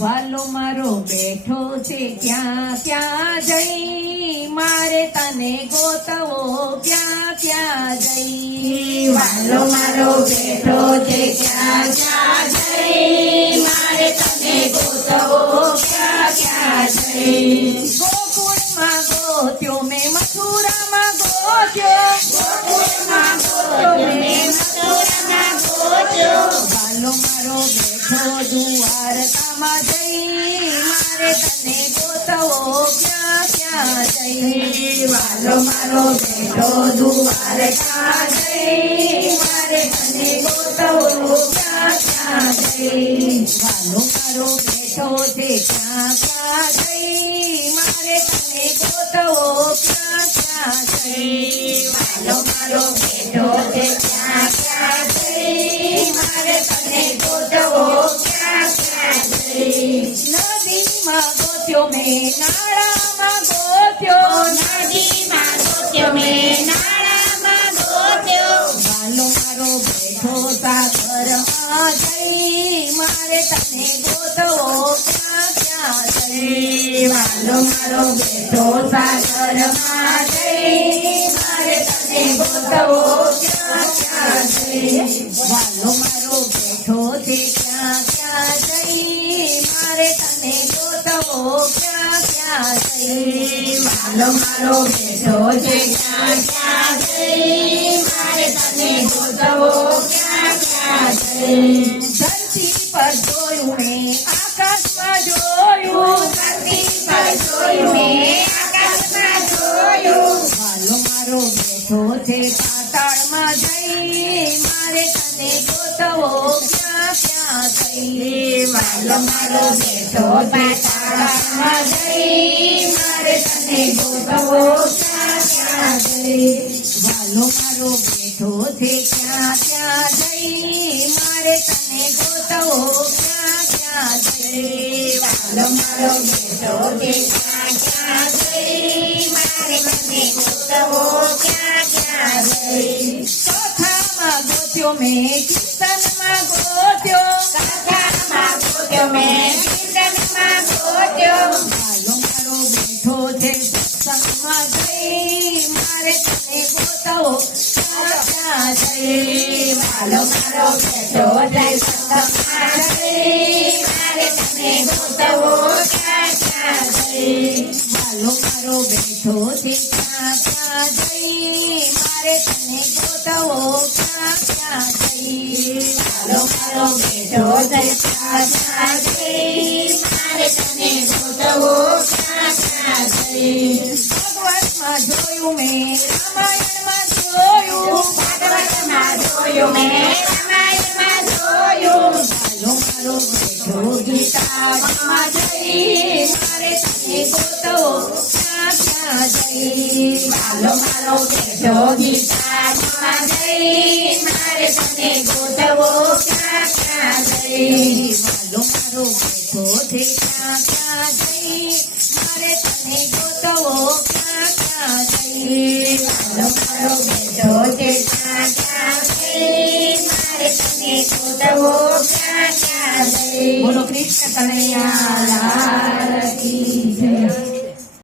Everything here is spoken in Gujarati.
વાલો મારો બેઠો છે ક્યાં ક્યાં જઈ, મારે તને ગોતવો ક્યાં ક્યાં જઈ. વાલો મારો બેઠો છે ક્યાં ક્યાં જઈ, મારે તને ગોતવો ક્યાં ક્યાં જઈ. ગોકુળમાં ગોત્યો મેં મથુરામાં ગોત્યો, ગોકુળમાં ગોત્યો મેં મથુરામાં ગોત્યો. વાલો મારો બેઠો દ્વારકામાં જઈ, મારે તને ગોતવો ક્યાં ક્યાં જઈ. વાલો મારો બેઠો દ્વારકા જઈ, મારે તને ગોતવો ક્યાં ક્યાં જઈ. વાલો મારો બેઠો છે ક્યાં ક્યાં જઈ, મારે તને ગોતવો ક્યાં ક્યાં જઈ. વાલો મારો બેઠો છે ક્યાં ક્યાં જઈ, મારે તને ગોતવો ક્યાં ક્યાં જઈ. નદીમાં ગોત્યો મેં નાળામાં ગોત્યો, નદીમાં ગોત્યો મેં નાળામાં ગોત્યો. વાલો મારો બેઠો સાગરમાં જઈ, મારે તને ગોતવો ક્યાં ક્યાં જઈ. વાલો મારો બેઠો સાગરમાં જઈ, મારે તને ગોતવો ક્યાં ક્યાં જઈ. વાલો મારો બેઠો છે ક્યાં ક્યાં જઈ, મારે તને ગોતવો ક્યાં ક્યાં જઈ. વાલો મારો બેઠો છે ક્યાં ક્યાં જઈ, મારે તને ગોતવો ક્યાં ક્યાં જઈ. ધરતી પર જોયું મેં આકાશમાં જોયું, ધરતી પર જોયું મેં આકાશમાં જોયું. વાલો મારો બેઠો છે પાતાળમાં જઈ, મારે તને ગોતવો ક્યાં ક્યાં જઈ. વાલો મારો બેઠો પાતાળમાં જઈ, મારે તને ગોતવો ક્યાં ક્યાં જઈ. વાલો મારો બેઠો છે ક્યાં ક્યાં જઈ, મારે તને ગોતવો ક્યાં ક્યાં જઈ. વાલો મારો બેઠો છે ક્યાં ક્યાં જઈ, મારે તને ગોતવો ક્યાં ક્યાં જઈ. ચોથામાં ગોત્યો મેં કીર્તનમાં ગોત્યો, કથામાં ગોત્યો મેં કીર્તનમાં ગોત્યો. વાલો મારો બેઠો છે સત્સંગમાં જઈ, મારે તને ગોતવો ક્યાં ક્યાં જઈ. વાલો મારો બેઠો છે સત્સંગમાં જઈ, મારે તને ગોતવો ક્યાં ક્યાં જઈ. વાલો મારો બેઠો છે ક્યાં ક્યાં જઈ, મારે તને ગોતવો ક્યાં ક્યાં જઈ. વાલો મારો બેઠો છે ક્યાં ક્યાં જઈ, મારે તને ગોતવો ક્યાં ક્યાં જઈ. ભાગવતમાં જોયું મેં રામાયણમાં જોયું, ભાગવતમાં જોયું મેં રામાયણમાં જોયું. વાલો મારો બેઠો ગીતામાં જઈ, મારે તને ગોતવો ક્યાં ક્યાં જઈ. વાલો મારો બેઠો ગીતામાં જઈ, મારે તને ગોતવો ક્યાં ક્યાં જઈ. વાલો મારો બેઠો છે ક્યાં ક્યાં જઈ, મારે તને ગોતવો ક્યાં ક્યાં જઈ. વાલો મારો બેઠો છે ક્યાં ક્યાં જઈ, મારે તને ગોતવો ક્યાં ક્યાં જઈ. બોલો કૃષ્ણ કનૈયા લાલ